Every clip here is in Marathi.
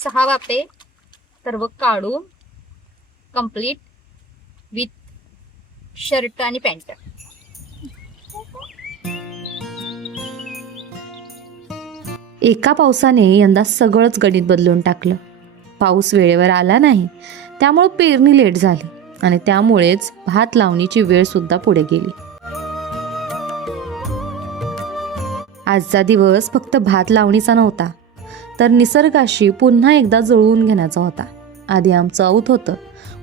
6 वाफे सर्व काढून कंप्लीट विथ शर्ट आणि पॅन्ट. एका पावसाने यंदा सगळंच गणित बदलून टाकलं. पाऊस वेळेवर आला नाही, त्यामुळे पेरणी लेट झाली आणि त्यामुळेच भात लावणीची वेळ सुद्धा पुढे गेली. आजचा दिवस फक्त भात लावणीचा नव्हता, तर निसर्गाशी पुन्हा एकदा जुळवून घेण्याचा होता. आधी आमचं औत होतं,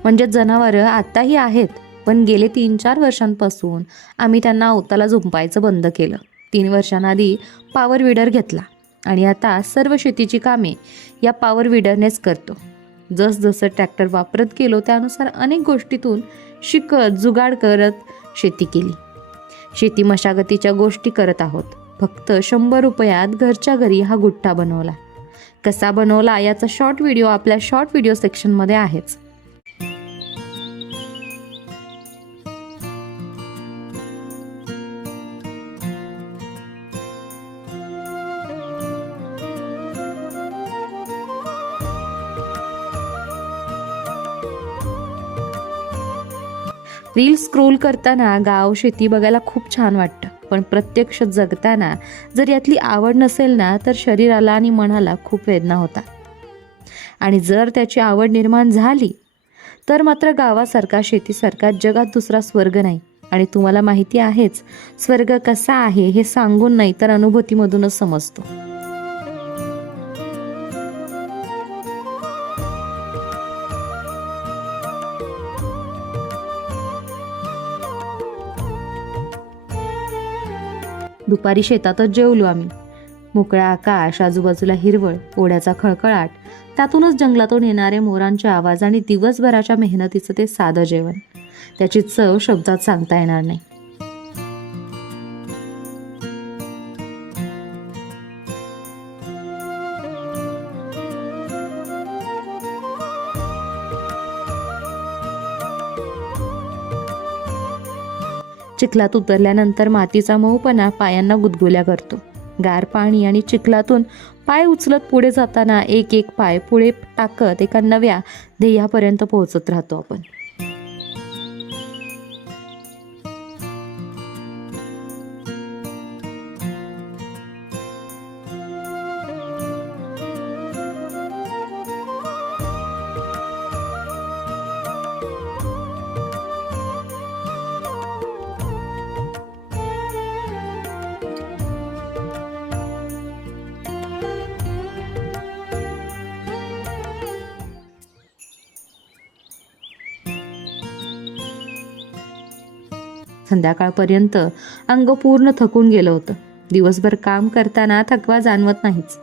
म्हणजे जनावरं आताही आहेत, पण गेले 3-4 वर्षांपासून आम्ही त्यांना औताला झुंपायचं बंद केलं. 3 वर्षांआधी पॉवर विडर घेतला आणि आता सर्व शेतीची कामे या पॉवर विडरनेच करतो. जसजसं ट्रॅक्टर वापरत गेलो त्यानुसार अनेक गोष्टीतून शिकत जुगाड करत शेती केली. शेती मशागतीच्या गोष्टी करत आहोत. फक्त 100 रुपयात घरच्या घरी हा गुठ्ठा बनवला. कसा बनवला याचा शॉर्ट व्हिडिओ आपल्या शॉर्ट व्हिडिओ सेक्शनमध्ये आहेच. रील स्क्रोल करताना गाव शेती बघायला खूप छान वाटतं, पण प्रत्यक्ष जगताना जर यातली आवड नसेल ना तर शरीराला आणि मनाला खूप वेदना होता. आणि जर त्याची आवड निर्माण झाली तर मात्र गावासारखा शेतीसारखा जगात दुसरा स्वर्ग नाही. आणि तुम्हाला माहिती आहेच, स्वर्ग कसा आहे हे सांगून नाही तर अनुभूतीमधूनच समजतो. दुपारी शेतातच जेवलो आम्ही. मोकळा आकाश, आजूबाजूला हिरवळ, ओढ्याचा खळखळाट, त्यातूनच जंगलातून येणारे मोरांचे आवाज आणि दिवसभराच्या मेहनतीचं ते साधं जेवण. त्याची चव शब्दात सांगता येणार नाही. चिखलात उतरल्यानंतर मातीचा मऊपणा पायांना गुदगुल्या करतो. गार पाणी आणि चिखलातून पाय उचलत पुढे जाताना एक एक पाय पुढे टाकत एका नव्या ध्येयापर्यंत पोहोचत राहतो आपण. संध्याकाळपर्यंत अंग पूर्ण थकून गेलं होतं. दिवसभर काम करताना थकवा जाणवत नाहीच,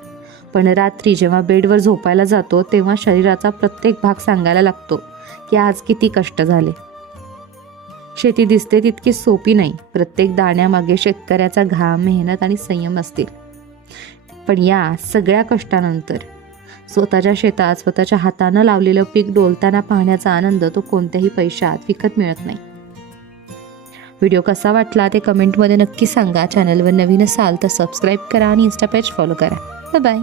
पण रात्री जेव्हा बेडवर झोपायला जातो तेव्हा शरीराचा प्रत्येक भाग सांगायला लागतो की आज किती कष्ट झाले. शेती दिसते तितकी सोपी नाही. प्रत्येक दाण्यामागे शेतकऱ्याचा घाम, मेहनत आणि संयम असतील. पण या सगळ्या कष्टानंतर स्वतःच्या शेतात स्वतःच्या हातानं लावलेलं पीक डोलताना पाहण्याचा आनंद तो कोणत्याही पैशात विकत मिळत नाही. व्हिडिओ कसा वाटला ते कमेंटमध्ये नक्की सांगा. चॅनलवर नवीन असाल तर सबस्क्राईब करा आणि इन्स्टा पेज फॉलो करा. Bye bye.